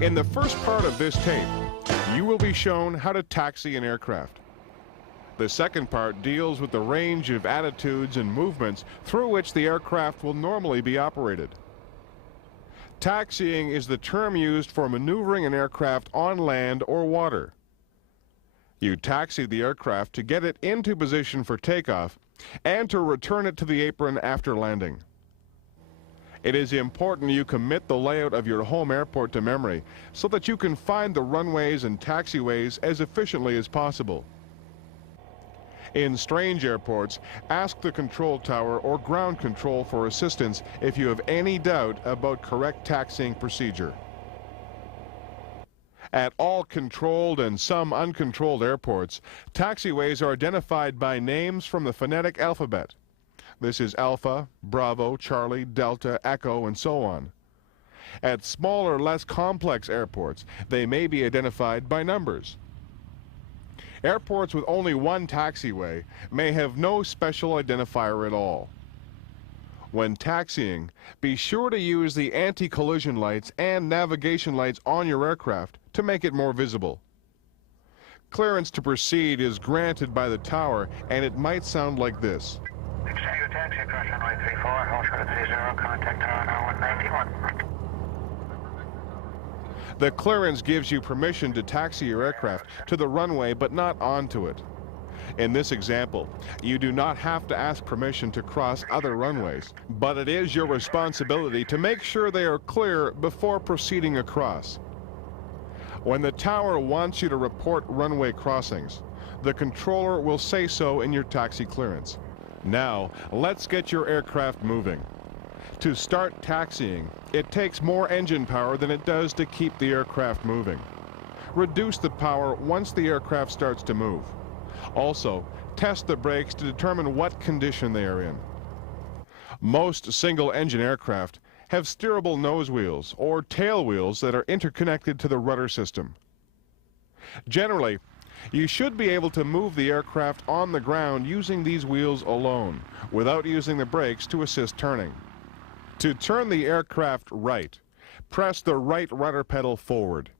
In the first part of this tape, you will be shown how to taxi an aircraft. The second part deals with the range of attitudes and movements through which the aircraft will normally be operated. Taxiing is the term used for maneuvering an aircraft on land or water. You taxi the aircraft to get it into position for takeoff and to return it to the apron after landing. It is important you commit the layout of your home airport to memory so that you can find the runways and taxiways as efficiently as possible. In strange airports, ask the control tower or ground control for assistance if you have any doubt about correct taxiing procedure. At all controlled and some uncontrolled airports, taxiways are identified by names from the phonetic alphabet. This is Alpha, Bravo, Charlie, Delta, Echo, and so on. At smaller, less complex airports, they may be identified by numbers. Airports with only one taxiway may have no special identifier at all. When taxiing, be sure to use the anti-collision lights and navigation lights on your aircraft to make it more visible. Clearance to proceed is granted by the tower, and it might sound like this. Extend your taxi across runway 34, hold short of 30, contact tower now 191. The clearance gives you permission to taxi your aircraft to the runway but not onto it. In this example, you do not have to ask permission to cross other runways, but it is your responsibility to make sure they are clear before proceeding across. When the tower wants you to report runway crossings, the controller will say so in your taxi clearance. Now, let's get your aircraft moving. To start taxiing, it takes more engine power than it does to keep the aircraft moving. Reduce the power once the aircraft starts to move. Also, test the brakes to determine what condition they are in. Most single-engine aircraft have steerable nose wheels or tail wheels that are interconnected to the rudder system. Generally, you should be able to move the aircraft on the ground using these wheels alone, without using the brakes to assist turning. To turn the aircraft right, press the right rudder pedal forward.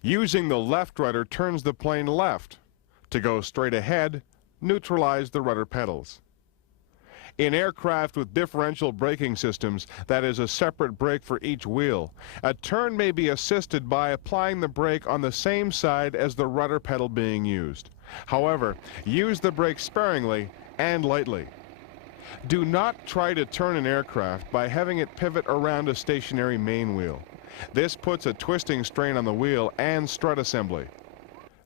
Using the left rudder turns the plane left. To go straight ahead, neutralize the rudder pedals. In aircraft with differential braking systems, that is a separate brake for each wheel, a turn may be assisted by applying the brake on the same side as the rudder pedal being used. However, use the brake sparingly and lightly. Do not try to turn an aircraft by having it pivot around a stationary main wheel. This puts a twisting strain on the wheel and strut assembly.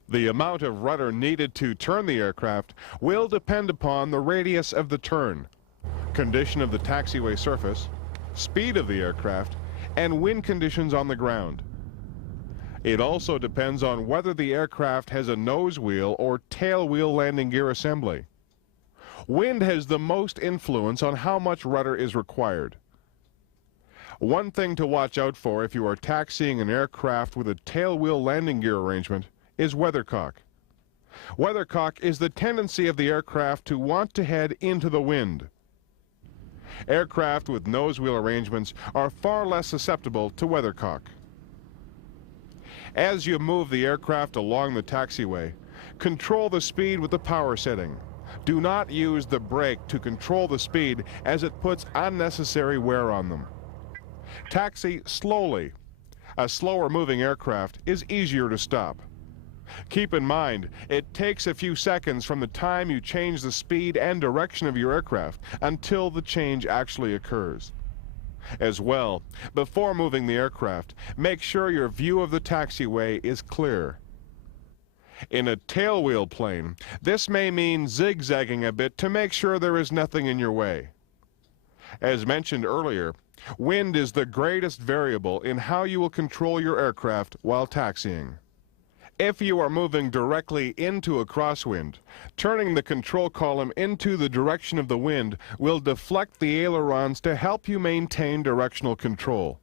The amount of rudder needed to turn the aircraft will depend upon the radius of the turn, condition of the taxiway surface, speed of the aircraft, and wind conditions on the ground. It also depends on whether the aircraft has a nose wheel or tail wheel landing gear assembly. Wind has the most influence on how much rudder is required. One thing to watch out for if you are taxiing an aircraft with a tail wheel landing gear arrangement is weathercock. Weathercock is the tendency of the aircraft to want to head into the wind. Aircraft with nose wheel arrangements are far less susceptible to weathercock. As you move the aircraft along the taxiway, control the speed with the power setting. Do not use the brake to control the speed, as it puts unnecessary wear on them. Taxi slowly. A slower moving aircraft is easier to stop. Keep in mind, it takes a few seconds from the time you change the speed and direction of your aircraft until the change actually occurs. As well, before moving the aircraft, make sure your view of the taxiway is clear. In a tailwheel plane, this may mean zigzagging a bit to make sure there is nothing in your way. As mentioned earlier, wind is the greatest variable in how you will control your aircraft while taxiing. If you are moving directly into a crosswind, turning the control column into the direction of the wind will deflect the ailerons to help you maintain directional control.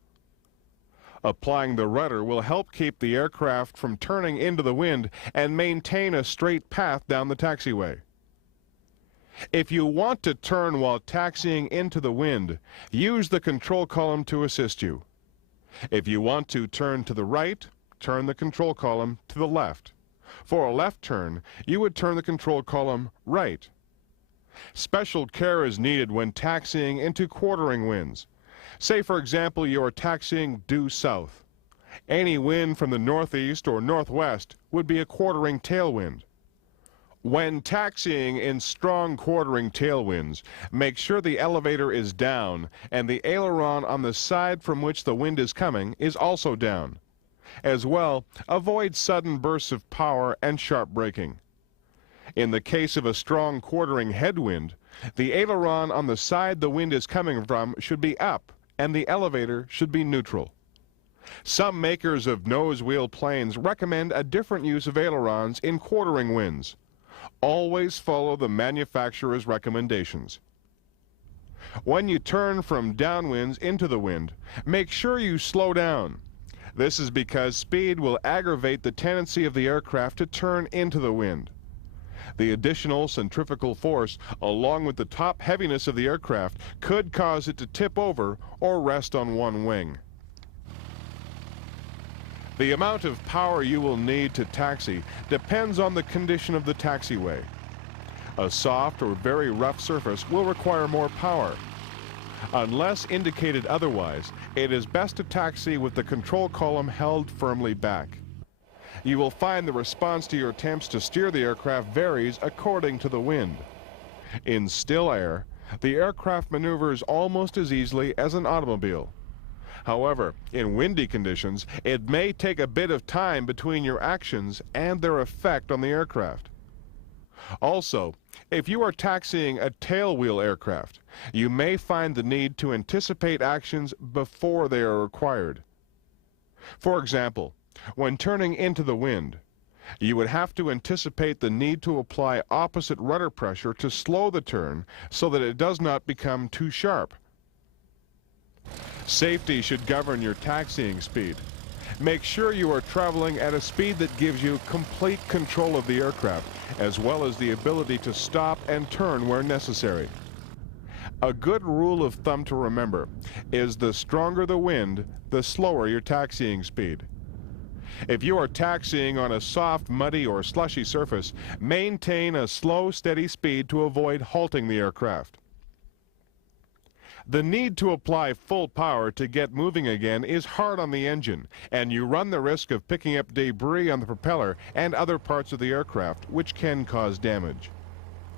Applying the rudder will help keep the aircraft from turning into the wind and maintain a straight path down the taxiway. If you want to turn while taxiing into the wind, use the control column to assist you. If you want to turn to the right, turn the control column to the left. For a left turn, you would turn the control column right. Special care is needed when taxiing into quartering winds. Say, for example, you are taxiing due south. Any wind from the northeast or northwest would be a quartering tailwind. When taxiing in strong quartering tailwinds, make sure the elevator is down and the aileron on the side from which the wind is coming is also down. As well, avoid sudden bursts of power and sharp braking. In the case of a strong quartering headwind, the aileron on the side the wind is coming from should be up and the elevator should be neutral. Some makers of nose wheel planes recommend a different use of ailerons in quartering winds. Always follow the manufacturer's recommendations. When you turn from downwinds into the wind, make sure you slow down. This is because speed will aggravate the tendency of the aircraft to turn into the wind. The additional centrifugal force, along with the top heaviness of the aircraft, could cause it to tip over or rest on one wing. The amount of power you will need to taxi depends on the condition of the taxiway. A soft or very rough surface will require more power. Unless indicated otherwise, it is best to taxi with the control column held firmly back. You will find the response to your attempts to steer the aircraft varies according to the wind. In still air, the aircraft maneuvers almost as easily as an automobile. However, in windy conditions, it may take a bit of time between your actions and their effect on the aircraft. Also, if you are taxiing a tailwheel aircraft, you may find the need to anticipate actions before they are required. For example, when turning into the wind, you would have to anticipate the need to apply opposite rudder pressure to slow the turn so that it does not become too sharp. Safety should govern your taxiing speed. Make sure you are traveling at a speed that gives you complete control of the aircraft, as well as the ability to stop and turn where necessary. A good rule of thumb to remember is the stronger the wind, the slower your taxiing speed. If you are taxiing on a soft, muddy, or slushy surface, maintain a slow, steady speed to avoid halting the aircraft. The need to apply full power to get moving again is hard on the engine, and you run the risk of picking up debris on the propeller and other parts of the aircraft, which can cause damage.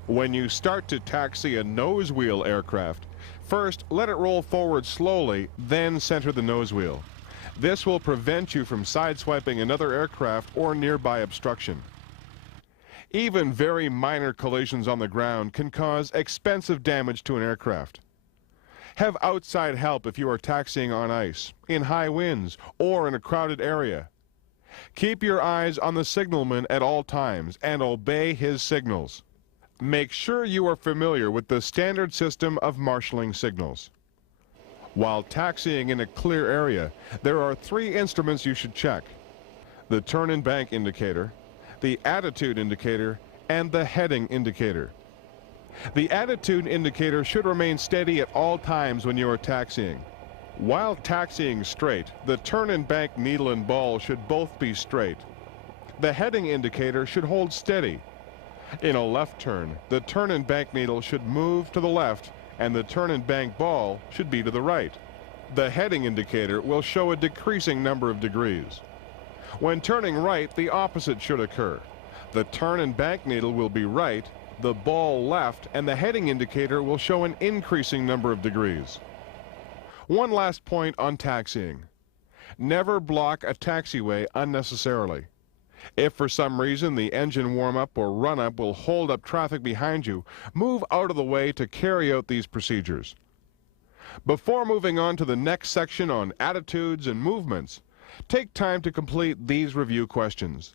When you start to taxi a nose wheel aircraft, first let it roll forward slowly, then center the nose wheel. This will prevent you from sideswiping another aircraft or nearby obstruction. Even very minor collisions on the ground can cause expensive damage to an aircraft. Have outside help if you are taxiing on ice, in high winds, or in a crowded area. Keep your eyes on the signalman at all times and obey his signals. Make sure you are familiar with the standard system of marshalling signals. While taxiing in a clear area, there are 3 instruments you should check: the turn and bank indicator, the attitude indicator, and the heading indicator. The attitude indicator should remain steady at all times when you are taxiing. While taxiing straight, the turn and bank needle and ball should both be straight. The heading indicator should hold steady. In a left turn, the turn and bank needle should move to the left and the turn and bank ball should be to the right. The heading indicator will show a decreasing number of degrees. When turning right, the opposite should occur. The turn and bank needle will be right, the ball left, and the heading indicator will show an increasing number of degrees. One last point on taxiing. Never block a taxiway unnecessarily. If for some reason the engine warm-up or run-up will hold up traffic behind you, move out of the way to carry out these procedures. Before moving on to the next section on attitudes and movements, take time to complete these review questions.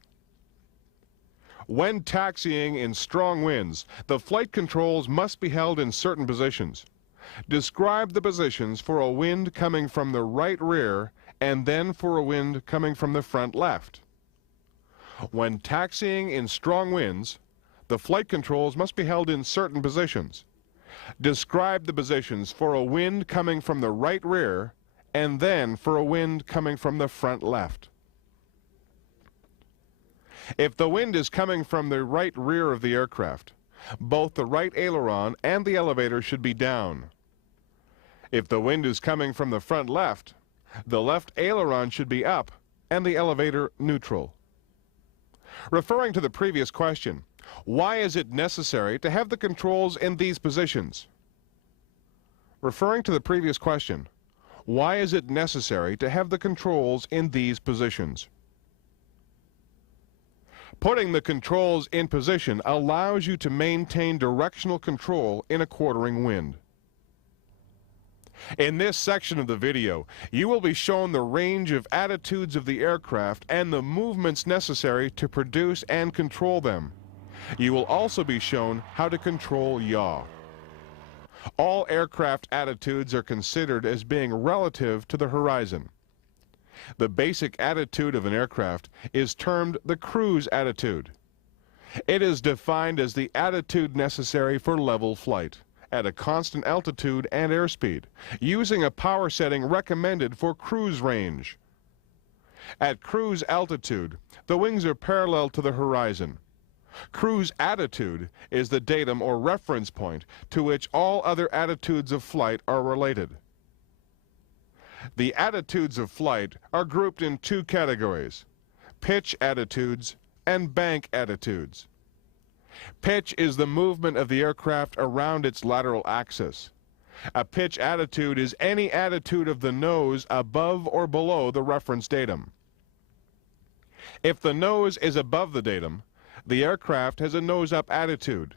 When taxiing in strong winds, the flight controls must be held in certain positions. Describe the positions for a wind coming from the right rear and then for a wind coming from the front left. When taxiing in strong winds, the flight controls must be held in certain positions. Describe the positions for a wind coming from the right rear and then for a wind coming from the front left. If the wind is coming from the right rear of the aircraft, both the right aileron and the elevator should be down. If the wind is coming from the front left, the left aileron should be up and the elevator neutral. Referring to the previous question, why is it necessary to have the controls in these positions? Referring to the previous question, why is it necessary to have the controls in these positions? Putting the controls in position allows you to maintain directional control in a quartering wind. In this section of the video, you will be shown the range of attitudes of the aircraft and the movements necessary to produce and control them. You will also be shown how to control yaw. All aircraft attitudes are considered as being relative to the horizon. The basic attitude of an aircraft is termed the cruise attitude. It is defined as the attitude necessary for level flight at a constant altitude and airspeed, using a power setting recommended for cruise range. At cruise altitude, the wings are parallel to the horizon. Cruise attitude is the datum or reference point to which all other attitudes of flight are related. The attitudes of flight are grouped in two categories: pitch attitudes and bank attitudes. Pitch is the movement of the aircraft around its lateral axis. A pitch attitude is any attitude of the nose above or below the reference datum. If the nose is above the datum, the aircraft has a nose-up attitude.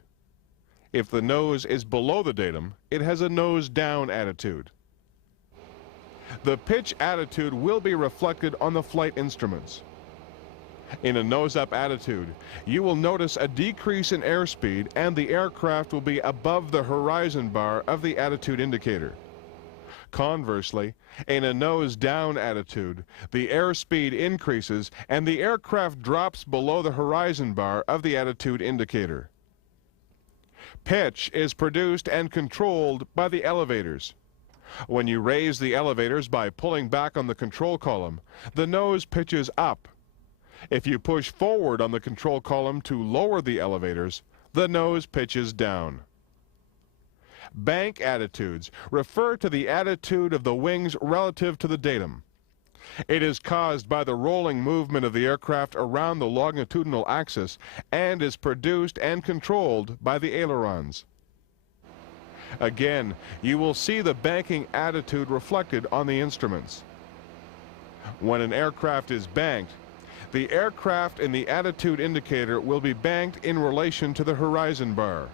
If the nose is below the datum, it has a nose-down attitude. The pitch attitude will be reflected on the flight instruments. In a nose-up attitude, you will notice a decrease in airspeed and the aircraft will be above the horizon bar of the attitude indicator. Conversely, in a nose-down attitude, the airspeed increases and the aircraft drops below the horizon bar of the attitude indicator. Pitch is produced and controlled by the elevators. When you raise the elevators by pulling back on the control column, the nose pitches up. If you push forward on the control column to lower the elevators, the nose pitches down. Bank attitudes refer to the attitude of the wings relative to the datum. It is caused by the rolling movement of the aircraft around the longitudinal axis and is produced and controlled by the ailerons. Again, you will see the banking attitude reflected on the instruments. When an aircraft is banked, the aircraft in the attitude indicator will be banked in relation to the horizon bar.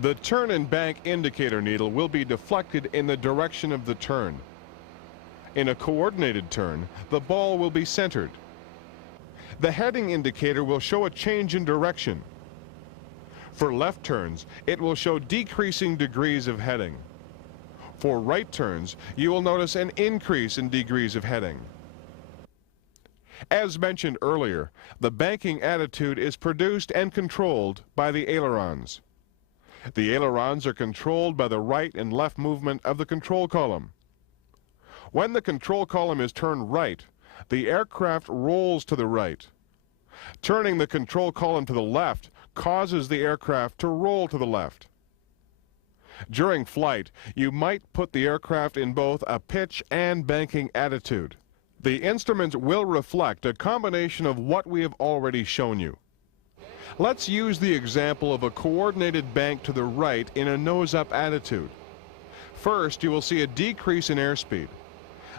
The turn and bank indicator needle will be deflected in the direction of the turn. In a coordinated turn, the ball will be centered. The heading indicator will show a change in direction. For left turns, it will show decreasing degrees of heading. For right turns, you will notice an increase in degrees of heading. As mentioned earlier, the banking attitude is produced and controlled by the ailerons. The ailerons are controlled by the right and left movement of the control column. When the control column is turned right, the aircraft rolls to the right. Turning the control column to the left causes the aircraft to roll to the left. During flight, you might put the aircraft in both a pitch and banking attitude. The instruments will reflect a combination of what we have already shown you. Let's use the example of a coordinated bank to the right in a nose-up attitude. First, you will see a decrease in airspeed.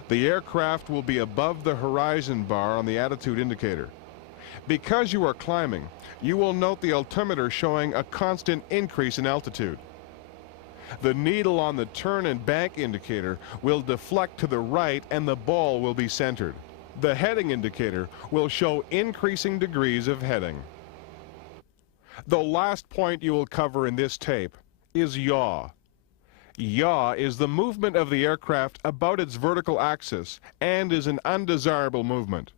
The aircraft will be above the horizon bar on the attitude indicator. Because you are climbing, you will note the altimeter showing a constant increase in altitude. The needle on the turn and bank indicator will deflect to the right and the ball will be centered. The heading indicator will show increasing degrees of heading. The last point you will cover in this tape is yaw. Yaw is the movement of the aircraft about its vertical axis and is an undesirable movement.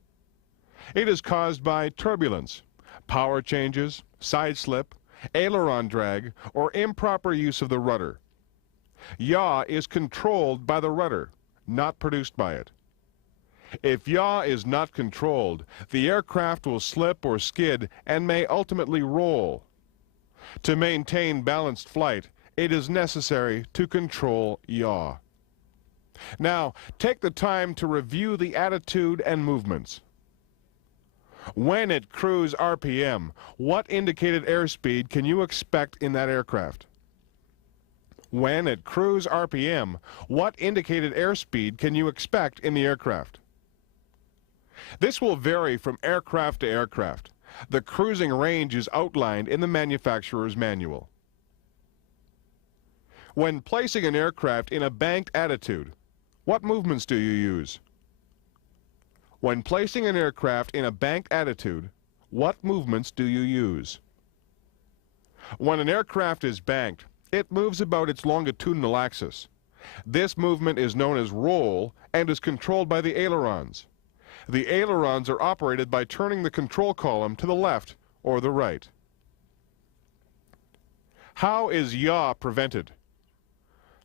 It is caused by turbulence, power changes, side slip, aileron drag, or improper use of the rudder. Yaw is controlled by the rudder, not produced by it. If yaw is not controlled, the aircraft will slip or skid and may ultimately roll. To maintain balanced flight, it is necessary to control yaw. Now, take the time to review the attitude and movements. When at cruise RPM, what indicated airspeed can you expect in that aircraft? When at cruise RPM, what indicated airspeed can you expect in the aircraft? This will vary from aircraft to aircraft. The cruising range is outlined in the manufacturer's manual. When placing an aircraft in a banked attitude, what movements do you use? When placing an aircraft in a banked attitude, what movements do you use? When an aircraft is banked, it moves about its longitudinal axis. This movement is known as roll and is controlled by the ailerons. The ailerons are operated by turning the control column to the left or the right. How is yaw prevented?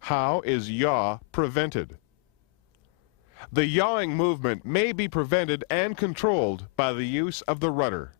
How is yaw prevented? The yawing movement may be prevented and controlled by the use of the rudder.